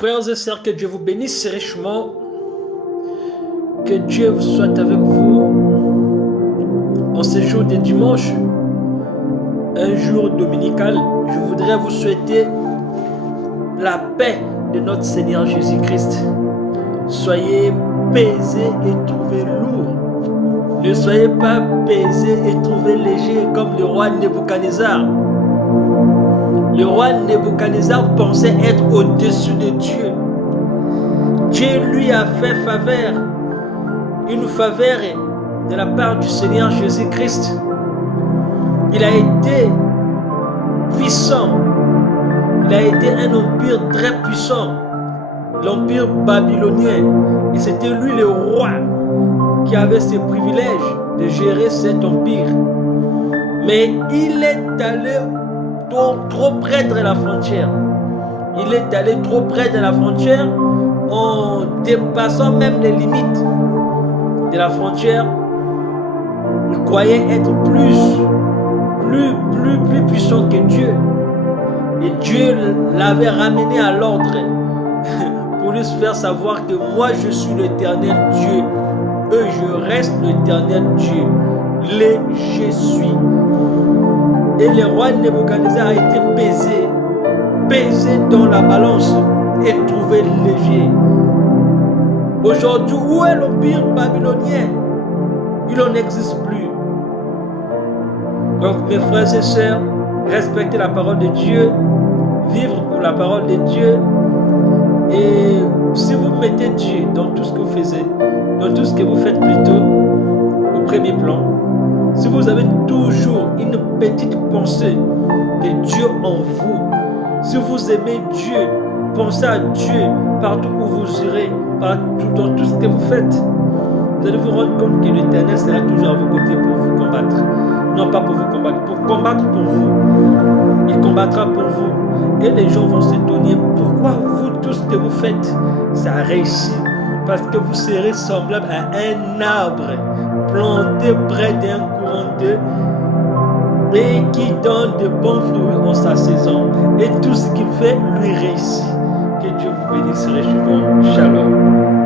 Frères et sœurs, que Dieu vous bénisse richement. Que Dieu soit avec vous en ce jour de dimanche, un jour dominical. Je voudrais vous souhaiter la paix de notre Seigneur Jésus-Christ. Soyez pesés et trouvez lourd. Ne soyez pas pesés et trouvez léger comme le roi Nebuchadnezzar. Le roi Nebuchadnezzar pensait être au-dessus de Dieu. Dieu lui a fait faveur, une faveur de la part du Seigneur Jésus-Christ. Il a été puissant. Il a été un empire très puissant, l'empire babylonien. Et c'était lui le roi qui avait ce privilège de gérer cet empire. Mais il est allé trop près de la frontière. Il est allé trop près de la frontière en dépassant même les limites de la frontière. Il croyait être plus puissant que Dieu. Et Dieu l'avait ramené à l'ordre pour lui faire savoir que moi je suis l'éternel Dieu. Je reste l'éternel Dieu. Je suis. Et le roi Nebuchadnezzar a été pesé dans la balance et trouvé léger. Aujourd'hui, où est l'empire babylonien? Il n'en existe plus. Donc mes frères et sœurs, respectez la parole de Dieu, vivre pour la parole de Dieu. Et si vous mettez Dieu dans tout ce que vous faites, dans tout ce que vous faites plutôt au premier plan, si vous avez toujours une petite pensée de Dieu en vous, si vous aimez Dieu, pensez à Dieu partout où vous irez, partout dans tout ce que vous faites, vous allez vous rendre compte que l'Éternel sera toujours à vos côtés pour vous combattre. Non pas pour vous combattre, pour combattre pour vous. Il combattra pour vous. Et les gens vont s'étonner pourquoi vous, tout ce que vous faites, ça réussit. Parce que vous serez semblable à un arbre planté près d'un courant d'eau et qui donne de bons fruits en sa saison. Et tout ce qu'il fait lui réussit. Que Dieu vous bénisse richement. Shalom.